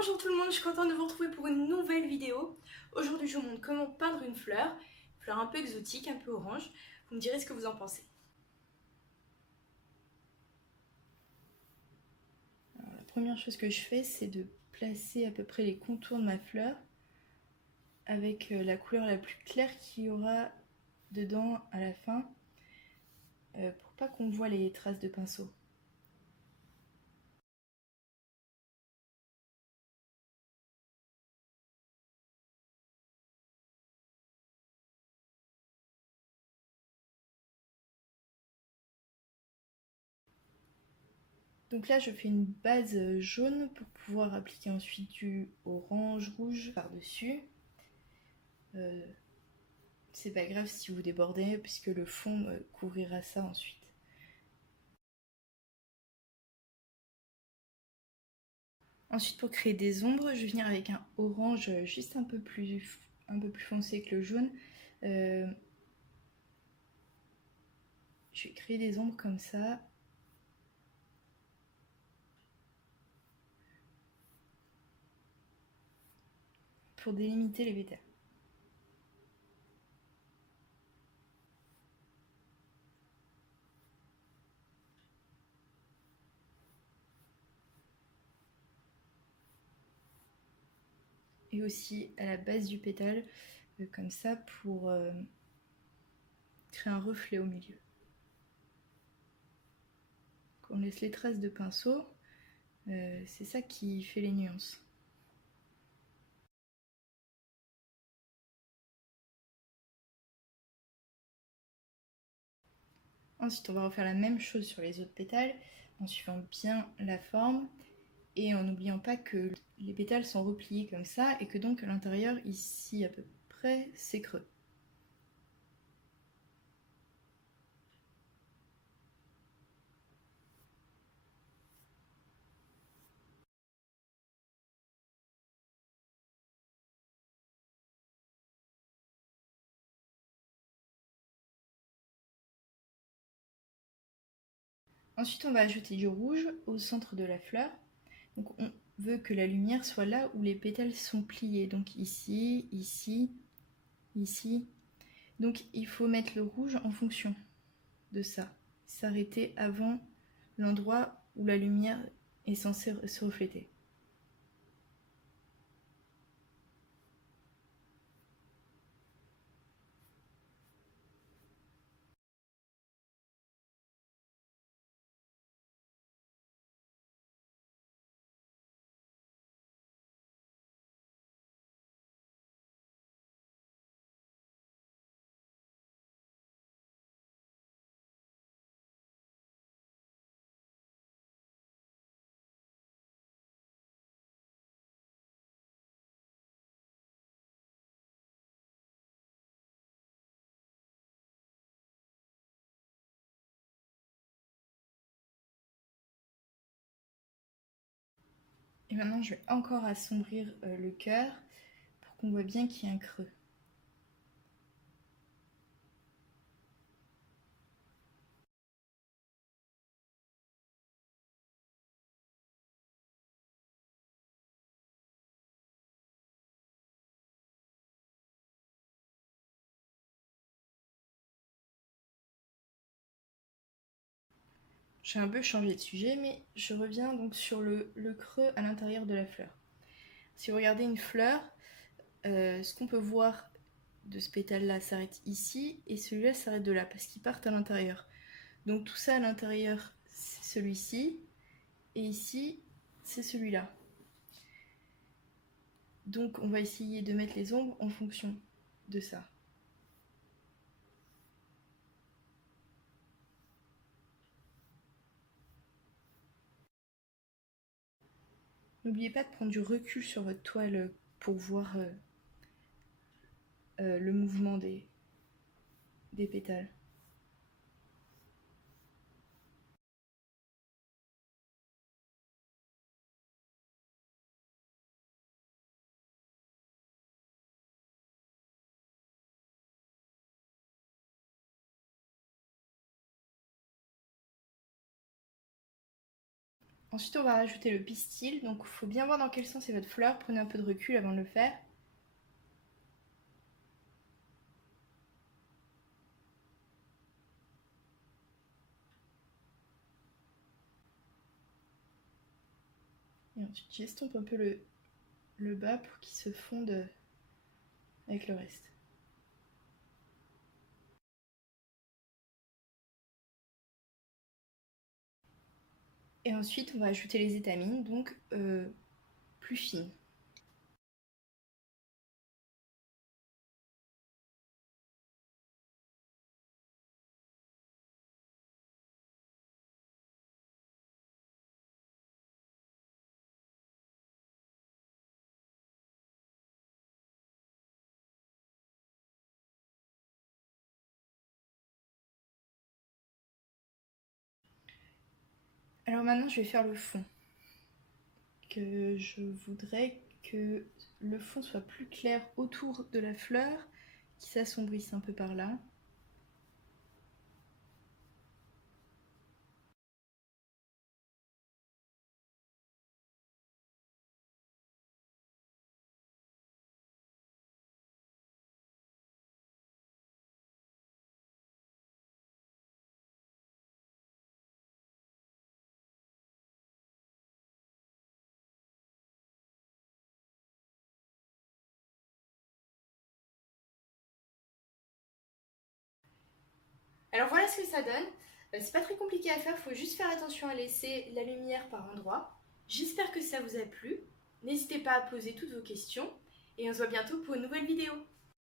Bonjour tout le monde, je suis contente de vous retrouver pour une nouvelle vidéo. Aujourd'hui je vous montre comment peindre une fleur un peu exotique, un peu orange. Vous me direz ce que vous en pensez. Alors, la première chose que je fais, c'est de placer à peu près les contours de ma fleur avec la couleur la plus claire qu'il y aura dedans à la fin, pour pas qu'on voit les traces de pinceau. Donc là, je fais une base jaune pour pouvoir appliquer ensuite du orange, rouge par-dessus. C'est pas grave si vous débordez, puisque le fond couvrira ça ensuite. Ensuite, pour créer des ombres, je vais venir avec un orange juste un peu plus foncé que le jaune. Je vais créer des ombres comme ça. Pour délimiter les pétales. Et aussi à la base du pétale, comme ça, pour créer un reflet au milieu. On laisse les traces de pinceau, c'est ça qui fait les nuances. Ensuite, on va refaire la même chose sur les autres pétales, en suivant bien la forme, et en n'oubliant pas que les pétales sont repliés comme ça, et que donc à l'intérieur, ici à peu près, c'est creux. Ensuite, on va ajouter du rouge au centre de la fleur. Donc, on veut que la lumière soit là où les pétales sont pliés. Donc ici, ici, ici. Donc il faut mettre le rouge en fonction de ça. S'arrêter avant l'endroit où la lumière est censée se refléter. Et maintenant, je vais encore assombrir le cœur pour qu'on voit bien qu'il y a un creux. J'ai un peu changé de sujet, mais je reviens donc sur le creux à l'intérieur de la fleur. Si vous regardez une fleur, ce qu'on peut voir de ce pétale-là s'arrête ici, et celui-là s'arrête de là, parce qu'ils partent à l'intérieur. Donc tout ça à l'intérieur, c'est celui-ci, et ici, c'est celui-là. Donc on va essayer de mettre les ombres en fonction de ça. N'oubliez pas de prendre du recul sur votre toile pour voir le mouvement des pétales. Ensuite, on va rajouter le pistil. Donc, il faut bien voir dans quel sens est votre fleur. Prenez un peu de recul avant de le faire. Et ensuite, j'estompe un peu le bas pour qu'il se fonde avec le reste. Et ensuite, on va ajouter les étamines, donc plus fines. Alors maintenant, je vais faire le fond. Je voudrais que le fond soit plus clair autour de la fleur, qui s'assombrisse un peu par là. Alors voilà ce que ça donne. C'est pas très compliqué à faire, il faut juste faire attention à laisser la lumière par endroits. J'espère que ça vous a plu. N'hésitez pas à poser toutes vos questions et on se voit bientôt pour une nouvelle vidéo.